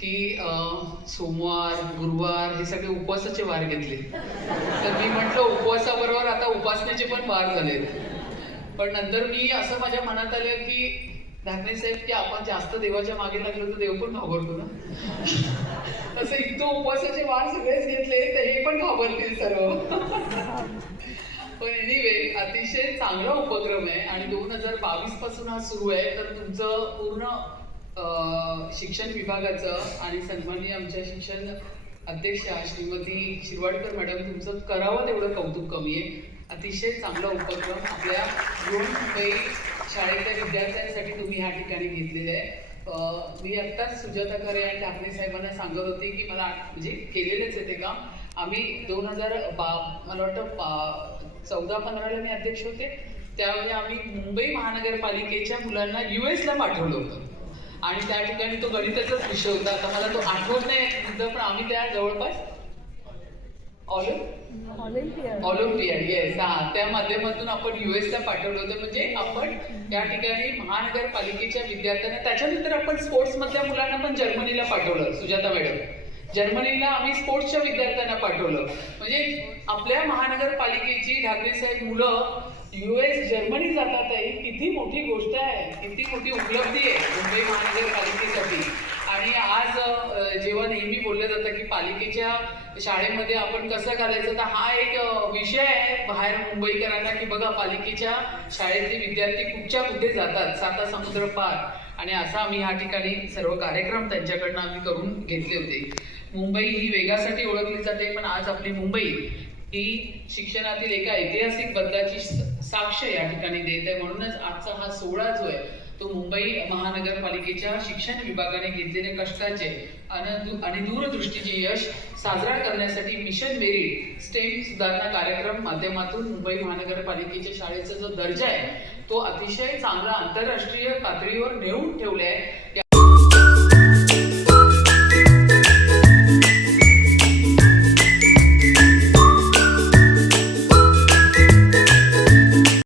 की सोमवार गुरुवार हे सगळे उपवासाचे वार घेतले. तर मी म्हटलं उपवासाबरोबर आता उपासनेचे पण वार झालेत. पण नंतर मी असं माझ्या मनात आलं की ढाकणे साहेब की आपण जास्त देवाच्या मागे लागलो तर देव पण घाबरतो ना. तसं इतकं उपवासाचे वार सगळेच घेतले तर हे पण घाबरतील सर्व. पण एनिवे अतिशय चांगला उपक्रम आहे आणि 2022 पासून हा सुरू आहे. तर तुमचं पूर्ण शिक्षण विभागाचं आणि सन्माननीय आमच्या शिक्षण अध्यक्षा श्रीमती शिरवाडकर मॅडम तुमचं करावं तेवढं कौतुक कमी आहे. अतिशय चांगला उपक्रम आपल्या मुंबई शाळेतल्या विद्यार्थ्यांसाठी तुम्ही ह्या ठिकाणी घेतलेलं आहे. मी आत्ताच सुजाता खरे आणि ढाकणे साहेबांना सांगत होते की मला म्हणजे केलेलंच आहे ते काम. आम्ही 2000 मला वाटतं 14-15ला मी अध्यक्ष होते. त्यावेळी आम्ही मुंबई महानगरपालिकेच्या मुलांना US ला पाठवलं होतं आणि त्या ठिकाणी तो गणिताचाच विषय होता. आता मला तो आठवत नाही पण आम्ही त्या जवळपास ऑलिम्पियाड येस त्या माध्यमातून आपण US ला पाठवलं होतं. म्हणजे आपण या ठिकाणी महानगरपालिकेच्या विद्यार्थ्यांना त्याच्यानंतर आपण स्पोर्ट्स मधल्या मुलांना पण जर्मनीला पाठवलं. सुजाता मॅडम जर्मनीला आम्ही स्पोर्ट्सच्या विद्यार्थ्यांना पाठवलं. म्हणजे आपल्या महानगरपालिकेची ढाकणे साहेब मुलं US जर्मनी जातात आहे. किती मोठी गोष्ट आहे, किती मोठी उपलब्धी आहे मुंबई महानगरपालिकेसाठी. आणि आज जेव्हा नेहमी बोललं जातं की पालिकेच्या शाळेमध्ये आपण कसं घालायचं तर हा एक विषय आहे बाहेर मुंबईकरांना की बघा पालिकेच्या शाळेतले विद्यार्थी कुठच्या कुठे जातात साता समुद्र पार. आणि असा आम्ही ह्या ठिकाणी सर्व कार्यक्रम त्यांच्याकडनं आम्ही करून घेतले होते. मुंबई ही वेगासाठी ओळखली जाते पण आज आपली मुंबई ही शिक्षणातील एका ऐतिहासिक बदलाची साक्ष या ठिकाणी देत आहे. म्हणूनच आजचा हा सोहळा जो आहे तो मुंबई महानगरपालिकेच्या शिक्षण विभागाने घेतलेले कष्टाचे आणि दूरदृष्टीचे यश साजरा करण्यासाठी मिशन मेरिट स्टेम सुधारणा कार्यक्रम माध्यमातून मुंबई महानगरपालिकेच्या शाळेचा जो दर्जा आहे तो अतिशय चांगला आंतरराष्ट्रीय पातळीवर नेऊन ठेवला आहे.